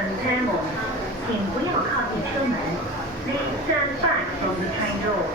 跟车门，请不要靠近车门。Please stand back from the train door.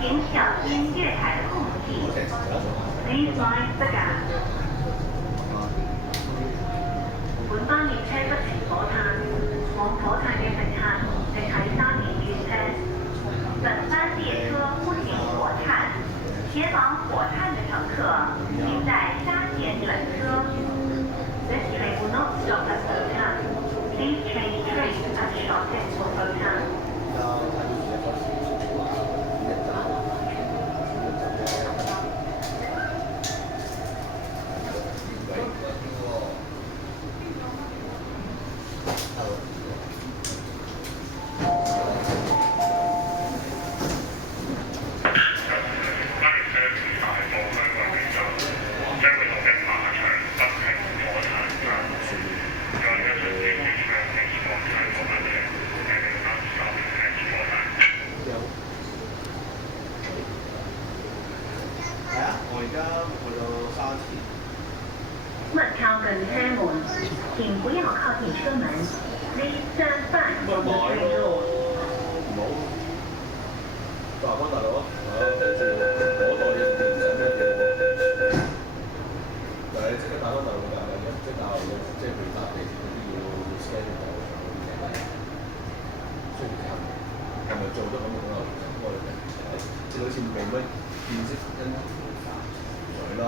请小心月台的空隙。Please mind the gap。本班列車不停火炭，往火炭嘅乘客請喺沙田轉車。本班列車不停火炭，前往火炭的乘客请在沙田转车。This train will not stop at Hotan. Please change trains at Shotton or Hotan. 勿靠近車門，請不要靠近車門。Please stand back from the train door。唔好，大哥大佬，跟住嗰袋嘢唔使咩嘅，但係即刻打翻大陸㗎，即係大陸嘅，即係譬如搭地鐵嗰啲要 scan 到上嗰啲嘅，需要係咪做得咁好啊？我哋即係好似冇乜見識跟水咯。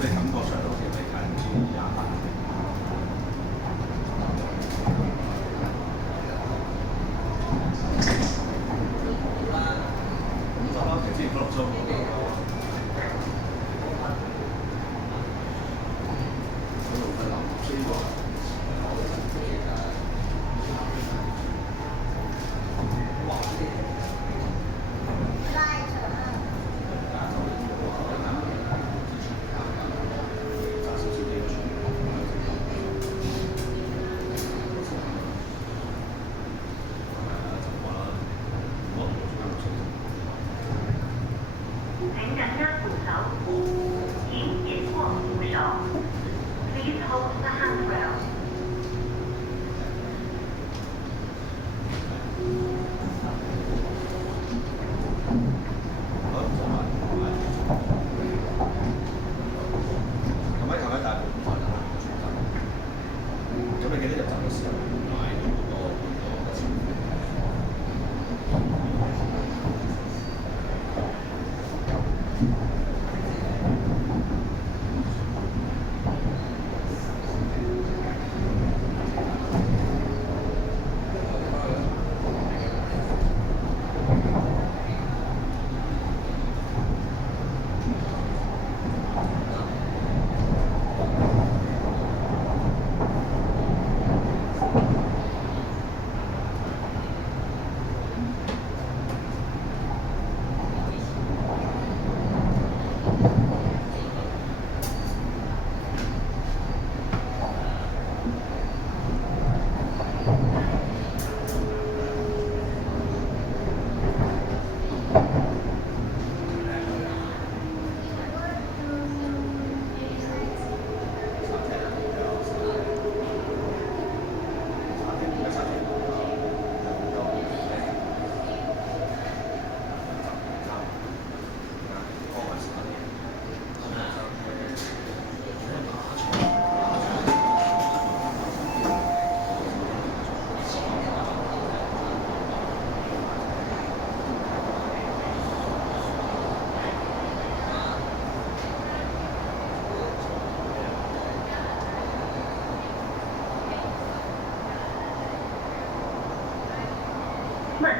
即係感覺上好似係近住28。其實落咗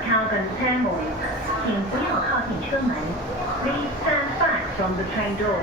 Calgon Terminal，请不要靠近车门。Please stand back from the train doors.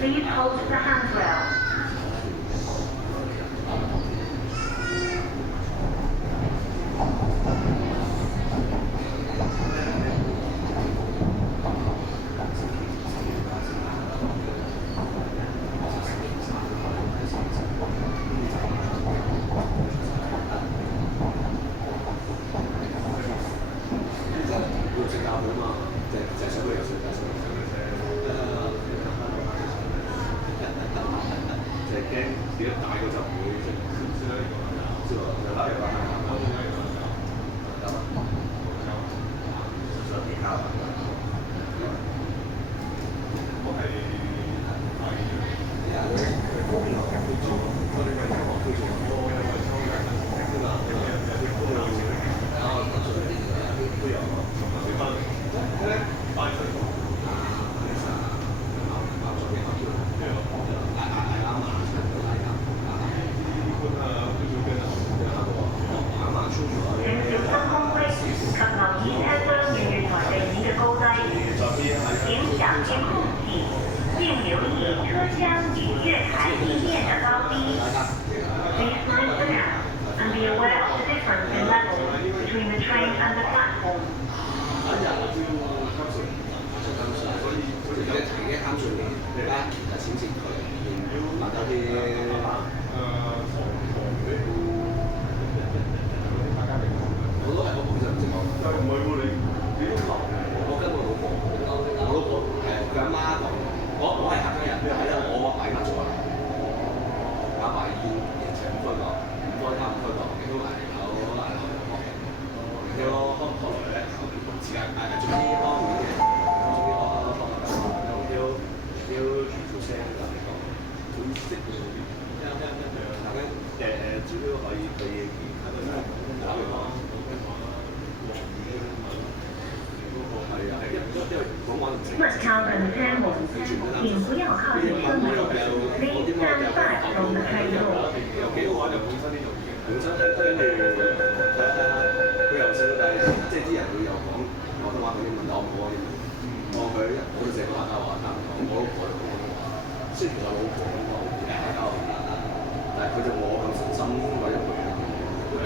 Please hold the handrail. 请不要靠近车门。Please stand back from the train door. 本身係跟住佢由細到大，即係啲人會又講廣東話同英文，但我冇講英文。我就成個客家話，但我老婆就講廣東話。雖然其實我老婆講客家話，但係佢就我咁誠心為咗佢。我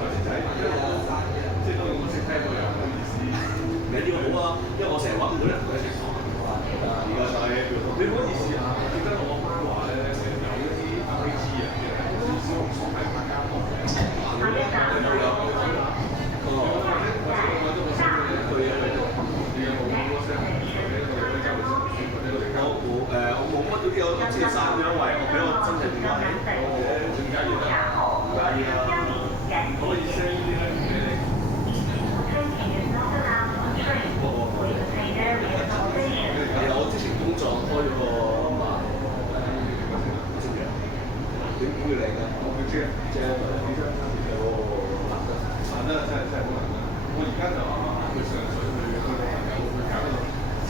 頭先就係因為即係當然我識聽到有唔好意思。你呢個好啊，因為我成日揾唔到人同佢一齊講。而家就係你可以試下，記得我媽話咧，成日有一啲 RPG 啊，啲小紅書係客家話嘅。我冇乜都有前三樣位，我俾我真係點解？點解要得？唔介意啊？可以 send 呢啲嚟俾你。係啊，我之前工作開咗個點叫你㗎？我唔知啊，即係難得真係好難得。我而家就啱啱去上水去個朋友去搞嗰個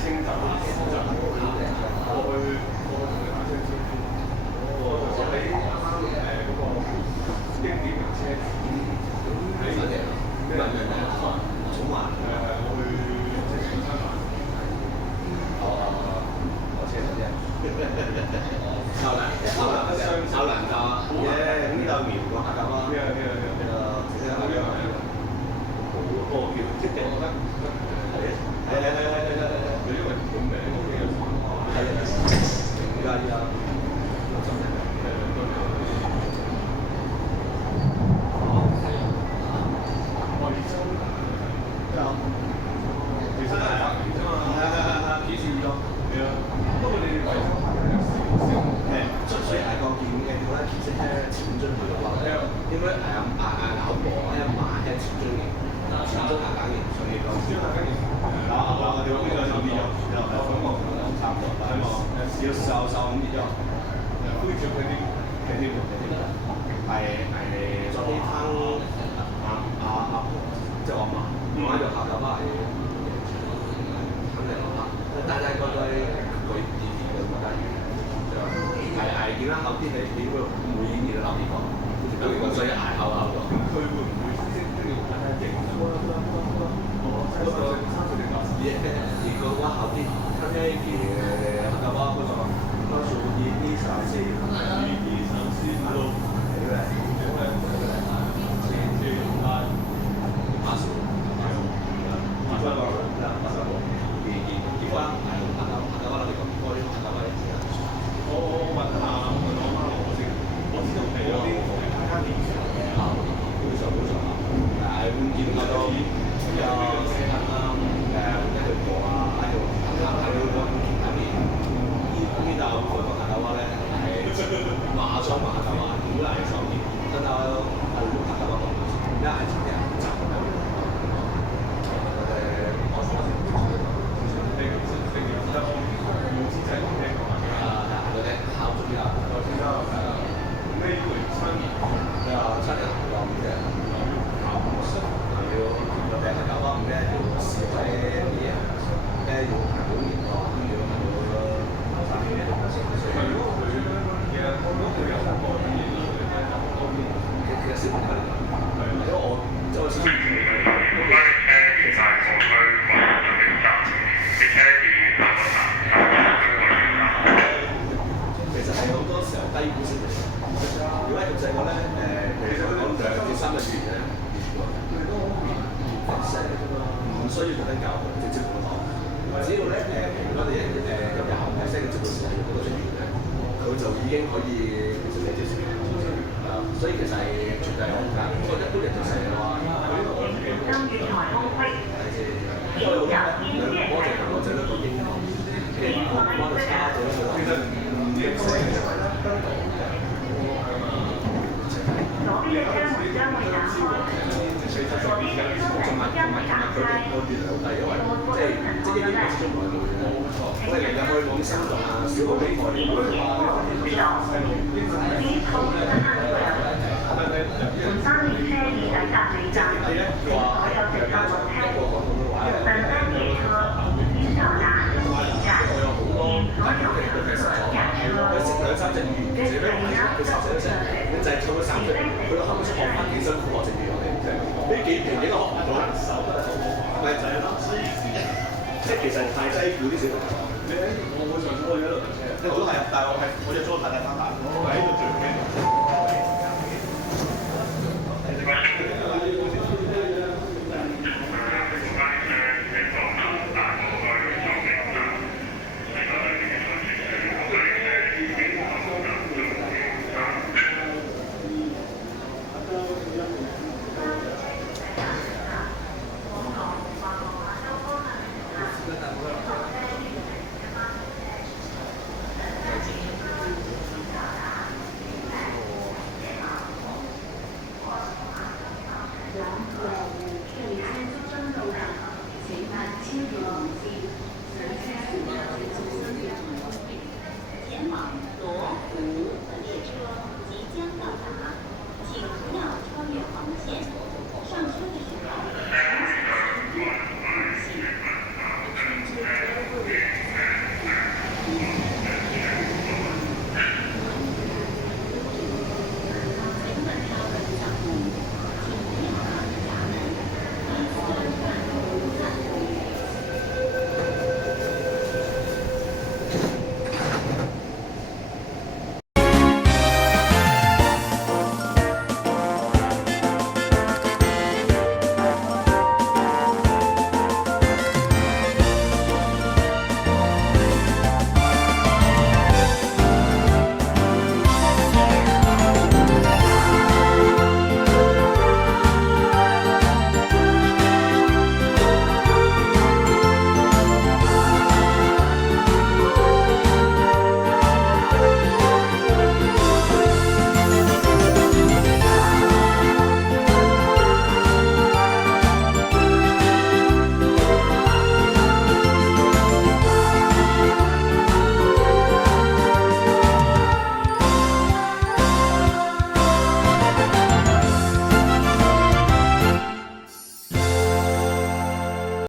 清酒詩集，我去同佢打聲招呼。我喺啱啱嗰個經典名車展喺乜嘢？咩人嘅？寵物我去即係餐飯。我車咗啫。超難㗎，耶！咁就苗個客家話。咩啊？叫係因為本名我記得係啊，唔介意啊，惠州其實都係隔離啫嘛，幾時咗？係啊，不過你哋惠州拍緊有少少所以係個見嘅點咧，其實咧前進去嘅話咧，應該咬過一馬係前進嘅，前進下緊嘅，所以講先下緊我哋呢個就跌咗，我感覺差唔多，係嘛？受咁跌咗，灰著嗰啲係昨天聽阿婆即係我媽買咗下架巴係肯定啦，但係覺得佢跌嘅冇得係見得後啲係點會每年都留呢個，咁如果所以捱後咗。佢會唔會即係要睇下型啊？嗰個如果我後啲睇呢件下架巴嗰個，嗰數我問下我媽我先，我知道係有啲更加年長嘅換件嗰度有四行啊，一條過啊，喺度喺度講其他嘢。呢度開個下架巴咧係馬裝下架巴，如果係手機，真係係用下架巴講，一係前嘅集。上车。